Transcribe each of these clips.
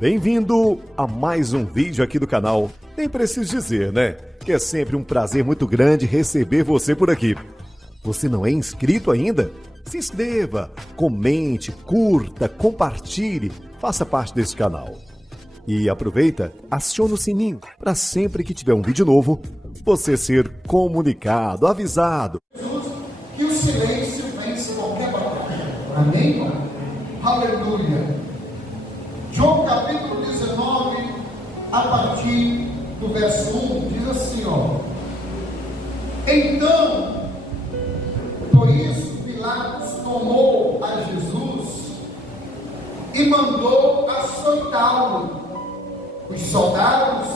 Bem-vindo a mais um vídeo aqui do canal. Nem preciso dizer, né? Que é sempre um prazer muito grande receber você por aqui. Você não é inscrito ainda? Se inscreva, comente, curta, compartilhe, faça parte desse canal. E aproveita, aciona o sininho para sempre que tiver um vídeo novo, você ser comunicado, avisado. Que o silêncio vence qualquer batalha. Amém, irmão? Aleluia. João capítulo 19, a partir do verso 1, diz assim, ó. Então, por isso, Pilatos tomou a Jesus e mandou açoitá-lo. Os soldados,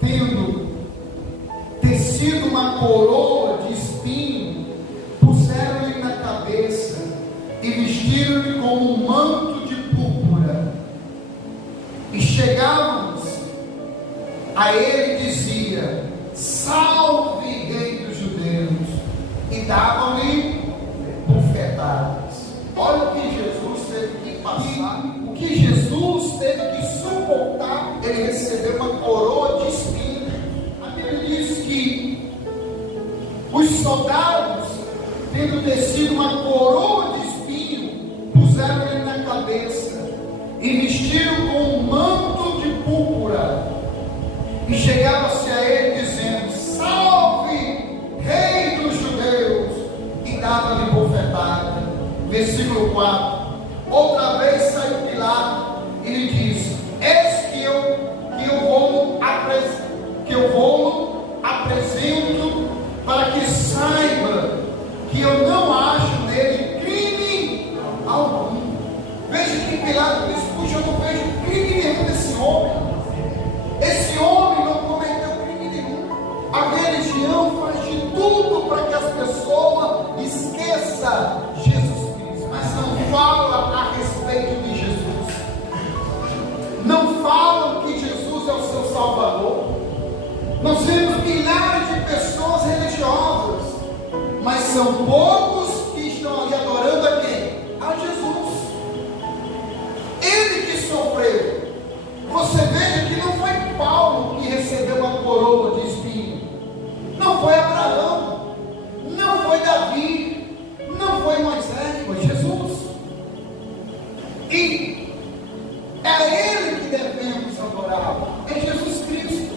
tendo tecido uma coroa de espinho, puseram-lhe na cabeça e vestiram-lhe com um manto de púrpura. E chegávamos a ele e dizia: salve, rei dos judeus, e davam-lhe bofetadas. Olha o que Jesus teve que passar, o que Jesus teve que suportar. Ele recebeu uma coroa de espinhos. A Bíblia diz que os soldados, tendo tecido uma coroa de espinho, puseram-lhe na cabeça e vestiram com um manto de púrpura. E chegava-se a ele dizendo: salve, rei dos judeus, e dava-lhe bofetada. Versículo 4. Outra vez saiu Pilatos e lhe disse: eis que eu vou apresento para que saiba que eu não acho nele crime algum. Veja que Pilatos disse: puxa, eu não vejo crime nenhum nesse homem. Esse homem não cometeu crime nenhum. A religião faz de tudo para que as pessoas esqueçam Jesus Cristo, mas não fala a respeito de Jesus. Não falam que Jesus é o seu Salvador. Nós vemos milhares de pessoas religiosas, mas são poucos que estão ali adorando a quem? A Jesus. Ele que sofreu. Você veja que não foi Paulo que recebeu a coroa de espinho, não foi Abraão, não foi Davi, não foi Moisés, foi Jesus. E é a Ele que devemos adorar. É Jesus Cristo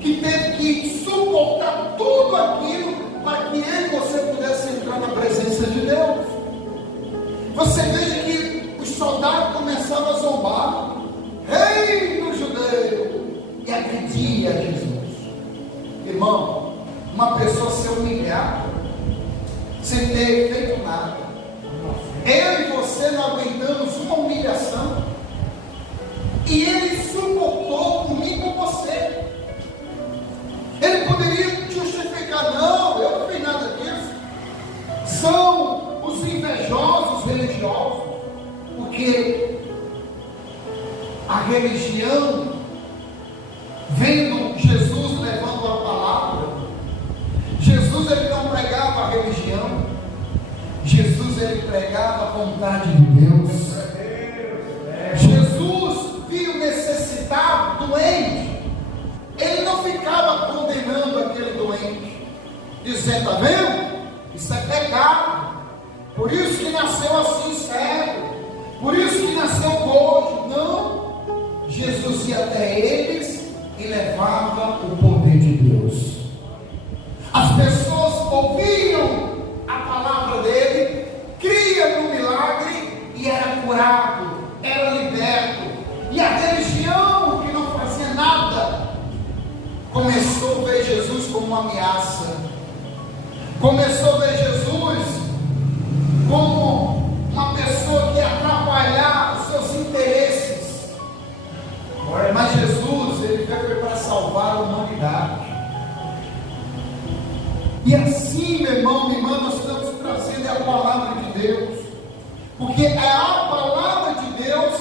que teve que suportar tudo aquilo para que eu e você pudesse entrar na presença de Deus. Você veja que os soldados começaram a zombar: rei do judeu, e agredia Jesus. Irmão, uma pessoa ser humilhada sem ter feito nada, eu e você não aguentamos uma humilhação, e ele suportou comigo e com você. Ele poderia justificar: não, eu não fiz nada disso. São os invejosos religiosos, porque a religião, vendo Jesus levando a palavra, Jesus ele não pregava a religião, Jesus ele pregava a vontade de Deus. Jesus viu necessitado, doente, ele não ficava condenando aquele doente, dizendo: está vendo? Isso é pecado, por isso que nasceu assim cego, por isso que nasceu coxo. Não, Jesus ia até eles e levava o poder de Deus. As pessoas ouviam a palavra dele, criam no milagre e era curado, era liberto. E a religião, que não fazia nada, começou a ver Jesus como uma ameaça, começou a ver Jesus como uma pessoa que ia atrapalhar os seus interesses. Mas Jesus, ele veio para salvar a humanidade. E assim, meu irmão, minha irmã, nós estamos trazendo a palavra de Deus, porque é a palavra de Deus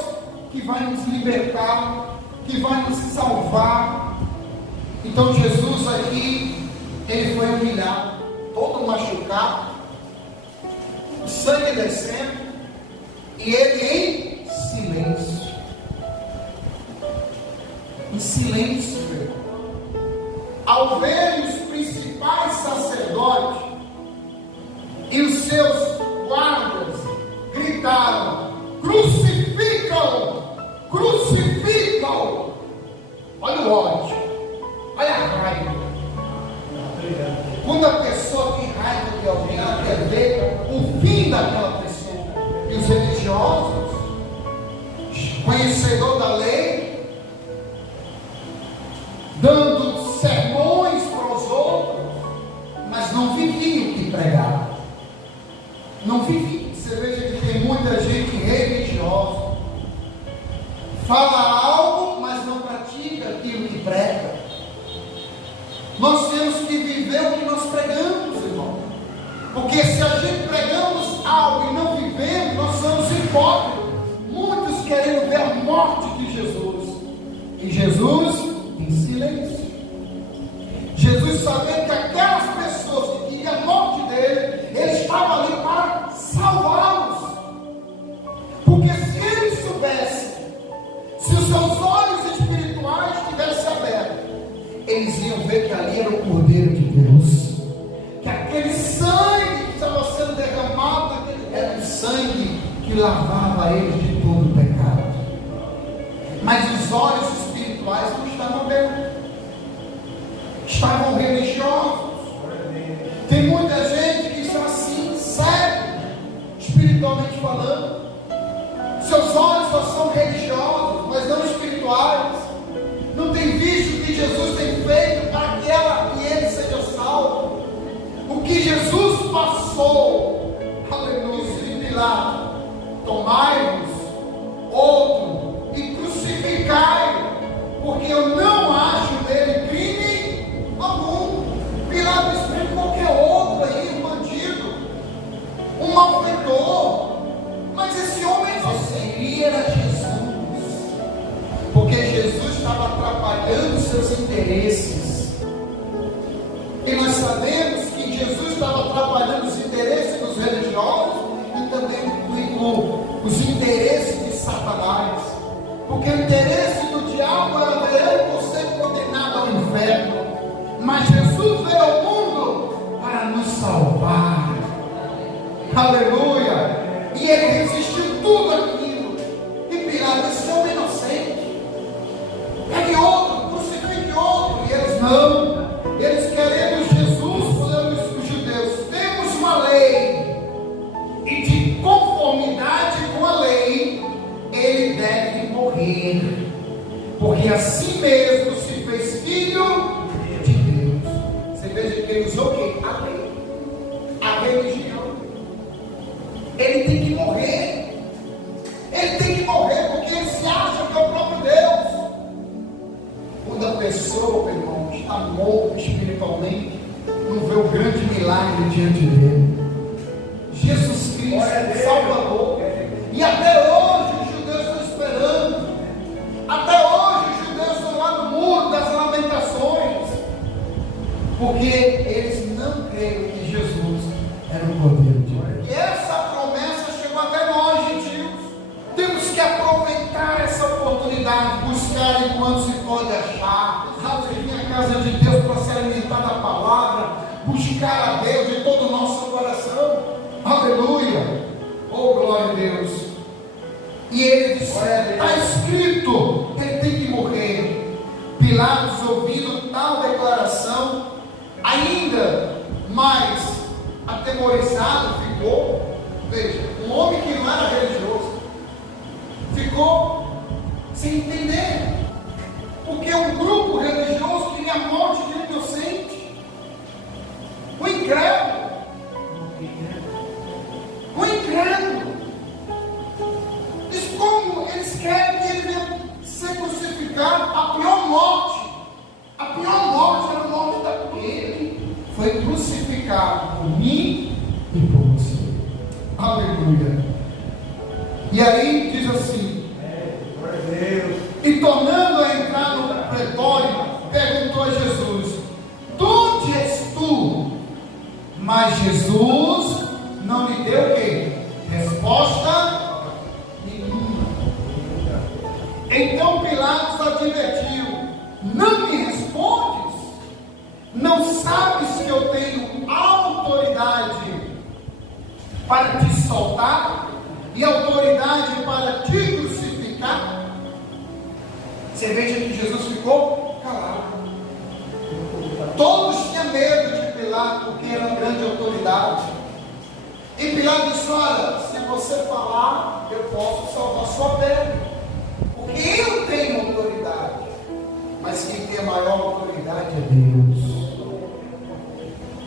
que vai nos libertar, que vai nos salvar. Então Jesus aqui, ele foi humilhado, todo machucado, o sangue descendo, e ele em silêncio. em silêncio. Ao verem os principais sacerdotes e os seus guardas, gritaram: crucificam! Crucificam! Olha o ódio, olha a raiva. Quando a pessoa tem raiva de alguém, ela quer ver o fim daquela pessoa. E os religiosos, conhecedor da lei, dando sermões para os outros, mas não viviam o que pregavam. Não viviam. Você veja que tem muita gente religiosa, fala algo, mas não pratica aquilo que prega. Nós temos que viver o que nós pregamos, irmão. Porque se a gente pregamos algo e não vivemos, nós somos hipócritas. Muitos querendo ver a morte de Jesus. E Jesus em silêncio. Jesus sabia que aquelas pessoas que queriam a morte dele, ele estava ali para salvá-los. Porque se ele soubesse, se os seus olhos espirituais estivessem abertos, eles iam ver que ali era o Cordeiro de Deus, que aquele sangue que estava sendo derramado era o sangue que lavava eles de todo o pecado. Mas os olhos espirituais não estavam abertos, estavam religiosos. Tem muita gente que está assim, sério, espiritualmente falando. Seus olhos só são religiosos, mas não espirituais. Não tem visto o que Jesus tem feito para que ela e ele seja salvo. O que Jesus passou, aleluia, e Pilato: tomai-vos outro e crucificai, porque eu não acho nele crime algum. Pilato escolhe qualquer outro aí, um bandido, um malfeitor, mas esse homem inocente era Jesus. Porque Jesus estava atrapalhando seus interesses. E nós sabemos que Jesus estava atrapalhando os interesses dos religiosos e também os interesses de Satanás. Porque o interesse do diabo era ver eu e você condenado ao inferno. Mas Jesus veio ao mundo para nos salvar. Aleluia! E ele resistiu tudo aquilo. E Pilato disse: é um inocente. Pegue outro, crucifique outro. E eles não. Eles querendo Jesus, falando os judeus: temos uma lei, e de conformidade com a lei, ele deve morrer, porque assim mesmo se fez filho de Deus. Você veja que ele usou o quê? A lei, a religião. Ele tem que morrer. Ele tem que morrer porque ele se acha que é o próprio Deus. Quando a pessoa, meu irmão, está morto espiritualmente, não vê o grande milagre diante dele. Jesus Cristo, Salvador. E até hoje os judeus estão esperando. Até hoje os judeus estão lá no muro das lamentações, porque eles não creem que Jesus era o Cordeiro de Deus. E essa promessa chegou até nós, gentios. Temos que aproveitar essa oportunidade, buscar enquanto se pode achar, vir à casa de Deus para se alimentar da palavra, buscar a Deus de todo o nosso coração. Aleluia! Oh, glória a Deus! E ele disse: está escrito, ele tem que morrer. Pilatos, ouvindo tal declaração, ainda mais atemorizado ficou. Veja, um homem que não era religioso ficou sem entender, porque um grupo religioso queria a morte de um inocente, o incrédulo. O incrédulo diz: como eles querem que ele venha ser crucificado? A pior morte era a morte daquele que foi crucificado por mim e por você. Aleluia. E aí diz assim: e tornando a entrar no pretório, perguntou a Jesus: de onde és tu? Mas Jesus não lhe deu o quê? Resposta nenhuma. Então Pilatos advertiu: sabes que eu tenho autoridade para te soltar e autoridade para te crucificar? Você veja que Jesus ficou calado. Todos tinham medo de Pilato, porque era uma grande autoridade. E Pilato disse: olha, se você falar, eu posso salvar sua pele, porque eu tenho autoridade. Mas quem tem a maior autoridade é Deus.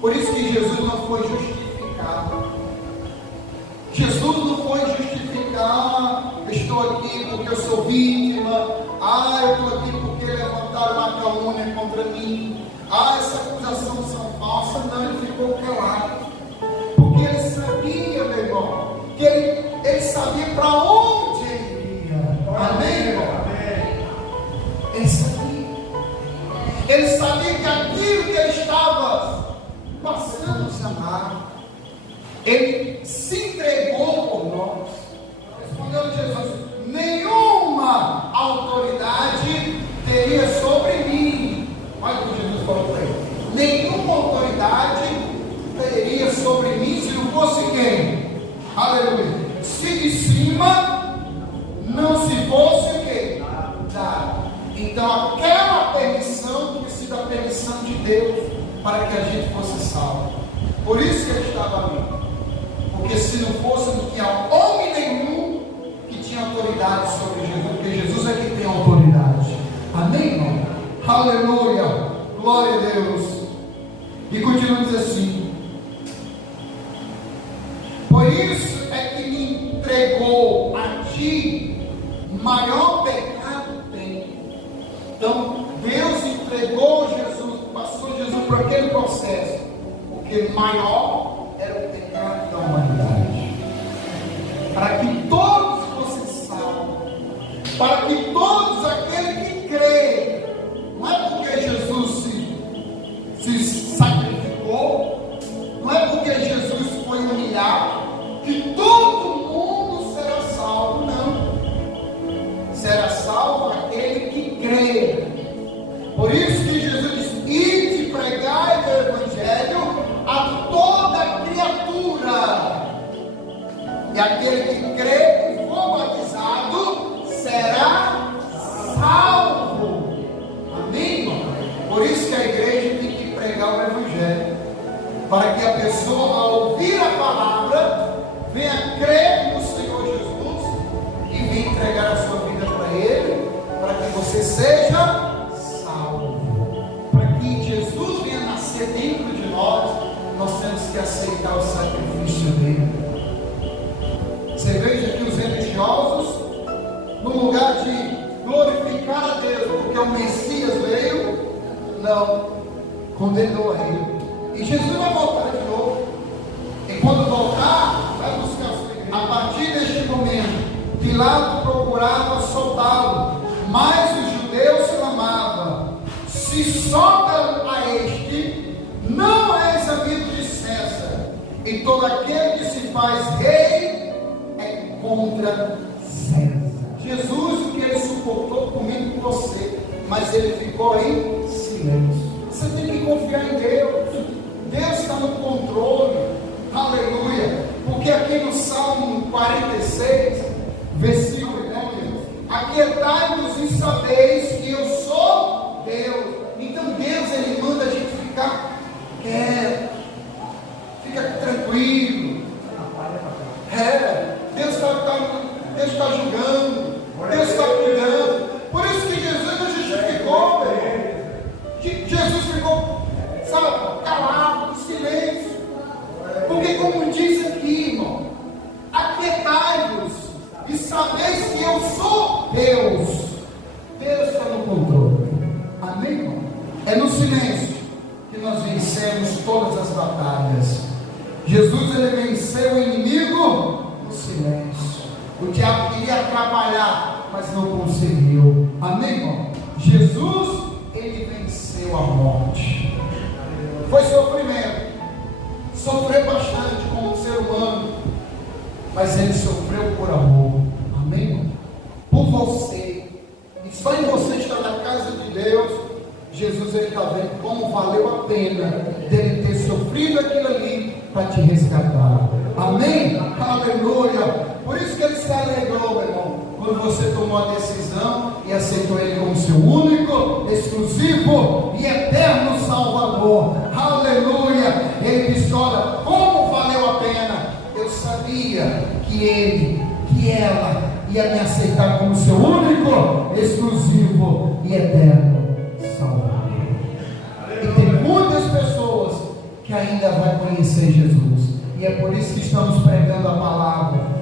Por isso que Jesus não foi justificado. Jesus não foi justificar: estou aqui porque eu sou vítima, eu estou aqui porque levantaram uma calúnia contra mim, essa acusação são falsas. Não, ele ficou calado, porque ele sabia, meu irmão, que ele sabia para onde ele ia. Amém, irmão? Ele sabia que aquilo que ele estava passando a amar, ele se entregou por nós. Respondeu Jesus: nenhuma autoridade teria sobre mim. Olha o que Jesus falou para ele: nenhuma autoridade teria sobre mim se não fosse quem? Aleluia. Se de cima não se fosse o quê? Dado. Então aquela permissão tinha sido a permissão de Deus para que a gente fosse salvo. Por isso que ele estava ali. Porque se não fosse, não tinha homem nenhum que tinha autoridade sobre Jesus, porque Jesus é que tem autoridade. Amém, irmão? Aleluia, glória a Deus. E continua dizendo assim: por isso é que me entregou a ti, maior pecado tem. Então Deus entregou Jesus, passou Jesus por aquele processo, porque maior era o pecado da humanidade, para que todos fossem salvos, para que todos aqueles que creem. Não é porque Jesus se sacrificou, não é porque Jesus foi humilhado que todo mundo será salvo. Não, será salvo aquele que crê. Por isso que Jesus disse: ide pregai o evangelho a toda criatura, e aquele que crê e for batizado será salvo. Amém, irmão? Por isso que a igreja tem que pregar o evangelho, para que a pessoa, ao ouvir a palavra, venha crer no Senhor Jesus e venha entregar a sua vida para Ele, para que você seja salvo. Para que Jesus venha nascer dentro de nós temos que aceitar o sacrifício dele. Você veja que os religiosos, no lugar de glorificar a Deus porque o Messias veio, não, condenou a ele. E Jesus vai voltar de novo. E quando voltar, vai buscar a sua igreja. A partir deste momento, Pilato procurava soltá-lo, mas os judeus clamavam: se solta a este, não és amigo de César, e todo aquele que se faz rei é contra César. Jesus, o que ele suportou comigo e com você, mas ele ficou em silêncio. Você tem que confiar em Deus. Deus está no controle. Aleluia. Porque aqui no Salmo 46, versículo 9: aquietai-vos e sabeis que eu sou Deus. Então Deus, ele manda a gente ficar quieto, fica tranquilo. Deus está julgando, Deus está cuidando. Por isso que Jesus não justificou, Jesus ficou, sabe, calado, em silêncio. Porque como diz aqui, irmão, aquietai-vos e sabeis que eu sou Deus. Deus está no controle. Amém, irmão? É no silêncio que nós vencemos todas as batalhas. Jesus, ele venceu o inimigo no silêncio. O diabo queria atrapalhar, mas não conseguiu. Amém, irmão? Jesus, ele venceu a morte. Foi sofrimento, sofreu bastante como ser humano, mas ele sofreu por amor. Amém, irmão? Por você. E só em você estar na casa de Deus Jesus está vendo como valeu a pena dele ter sofrido aquilo ali para te resgatar. Amém? Aleluia! Por isso que ele se alegrou, meu irmão, quando você tomou a decisão e aceitou ele como seu único, exclusivo e eterno Salvador. Aleluia! Ele disse: olha, como valeu a pena. Eu sabia que ele, que ela ia me aceitar como seu único, exclusivo e eterno Salvador. E tem muitas pessoas que ainda vão conhecer Jesus, e é por isso que estamos pregando a palavra.